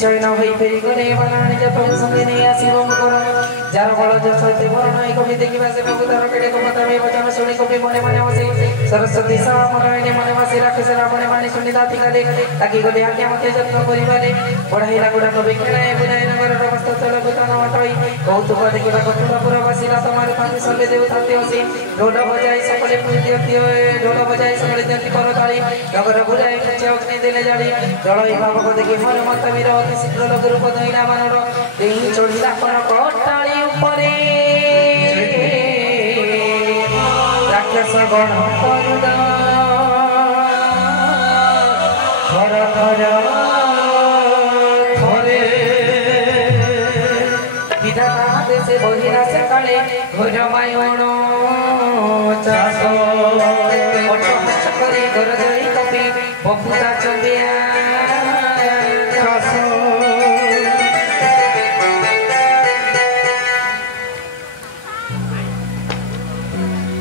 विचय न होई फेरी गले बाला निज प्रभु संगे नहीं आसीबो मुकर जार बल जस त्रिवर्ण एक कवि देखिबा से प्रभु तार केडे कमत में वचन सुनि कवि मने मने हसे सरस्वती सा मनने मने वासी राखे से रावण माने सुनि दाति गाले ताकि गले आज्ञा मते जत्न करिबाले पढ़ाई लागुडा कवि केनाय बुनाय नगर अवस्था चल गुतन अटई कौतुक देखिबा कटुला पुरवासी ला तुम्हारे पानी सले देवताते हसी ढोल बजाई सकले पूज्यति ढोल बजाई सकले जति करताली नगर बुलाय किछ अग्नि देले जाडी जळई भाव को देखि मन मत वीर अति शीघ्र लग रूप धइला मानर तेहि चढ़िला कोन कटाली उपरे राक्षस गण करुद थर थर थरे विधाता देशे बहिरा से काले घोर मायण चाष अटहस करी गरजई कपि बपुता चंदिया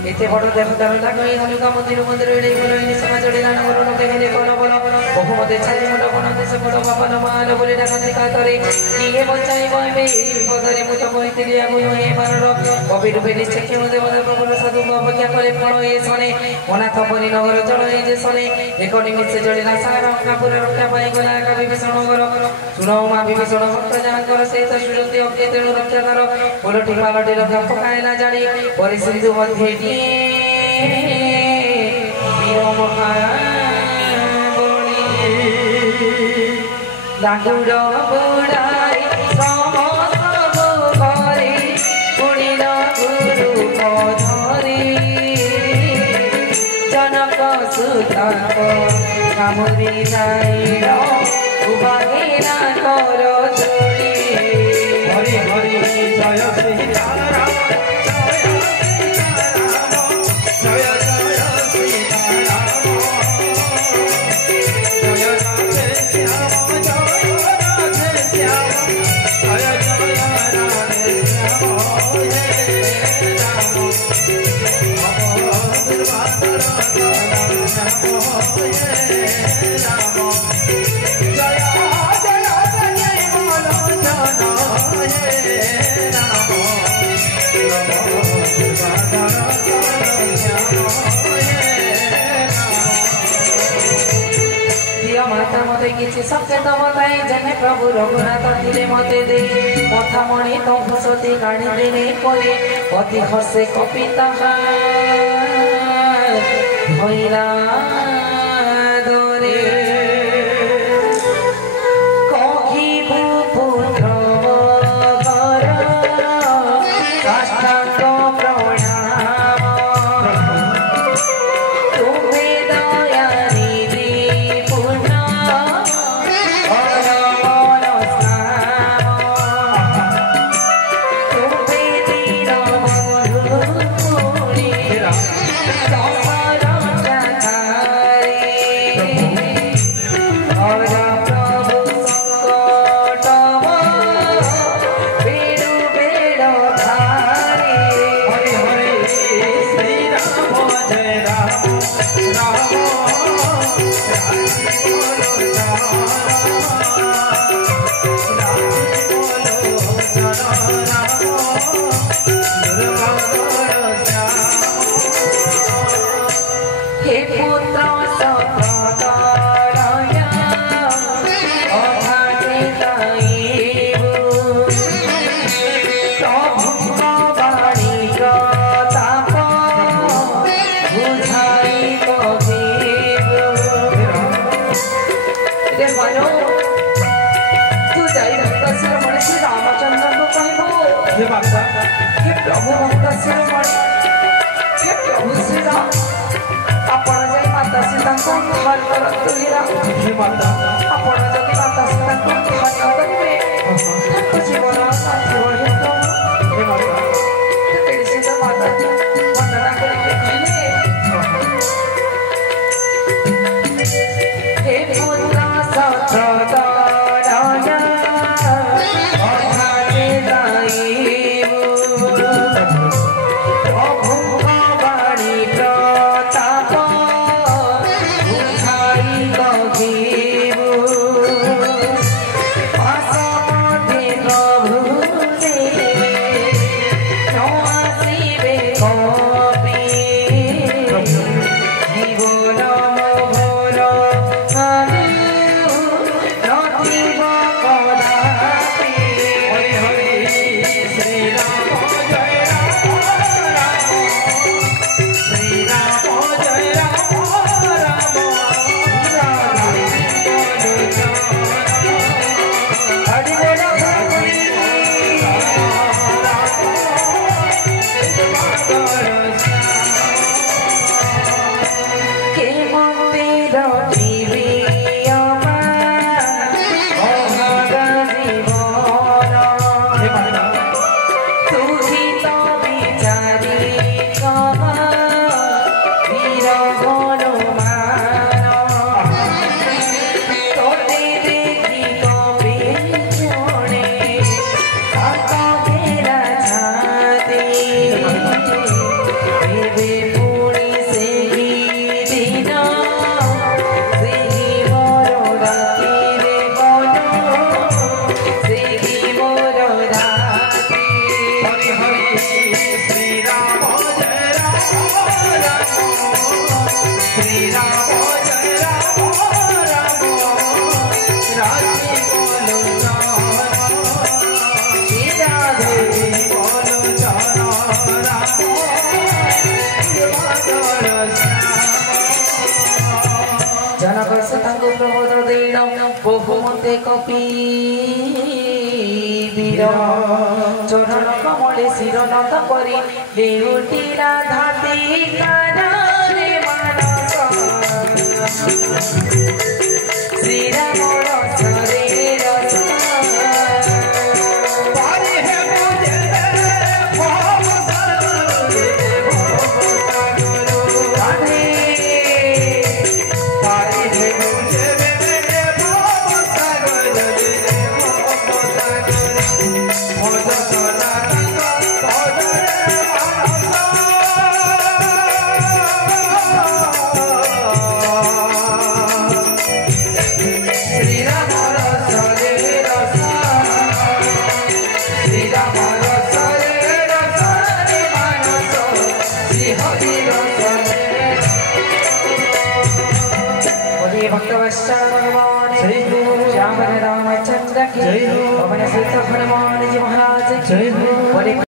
एते बड़ देवदार लागई हनुका मंदिर मंदिर एडे बोलई समाज एडे नगर लोके हेले कोन बोल बहुमते छाई मुंड बनते से बड़ बापन मार बोले डाकती कातरे किए बचाई बमे पदरे मुत बहितिली आगु हे मानर कवि रूपे निश्चय मुदे मदे प्रभु साधु अपेक्षा करे फल ए सने अनाथ परि नगर जलई जे सने एक निमिष जलिना सारा कापुर रक्षा पाई गला कवि विष्णु नगर सुनो मा विभीषण भक्त जानकर सहित सुरति अके तेणु रक्षा कर बोलठी पालटी रक्षा पकायला जाडी परिसिंधु मध्ये वीर महाबली लागुड़ बुड़ाई समस्त घरे उड़िल गुरु पधरे जनक सुतक कामुरी नाइल उबागिना कर जोड़ी हरि हरि जय श्री राम किसी सकेत बताए जने प्रभु रघुनाथ तिले मते दे कथा मणि तो घुसती गाड़ी देने परे अति हसे कपिता भैरा दरे कहिबु पुत्र घर साष्टांग प्रणाम तुम्हे दया निधि पूर्ण प्रभु भक्त शिरोमणि हे प्रभु श्री राम आपण जाई माता सीता को हर करतु हीरा हे माता आपण जति माता सीता को हर करबे तक जीवन साथी होय प्रभु हे माता तेरी सीता माता वंदना करके कहले हे पुत्र सत्रदा Give प्रबोध देण बहुमते कपि वीर चरण कमले शिर নত करी देउटी राधाती रे मानस श्री राम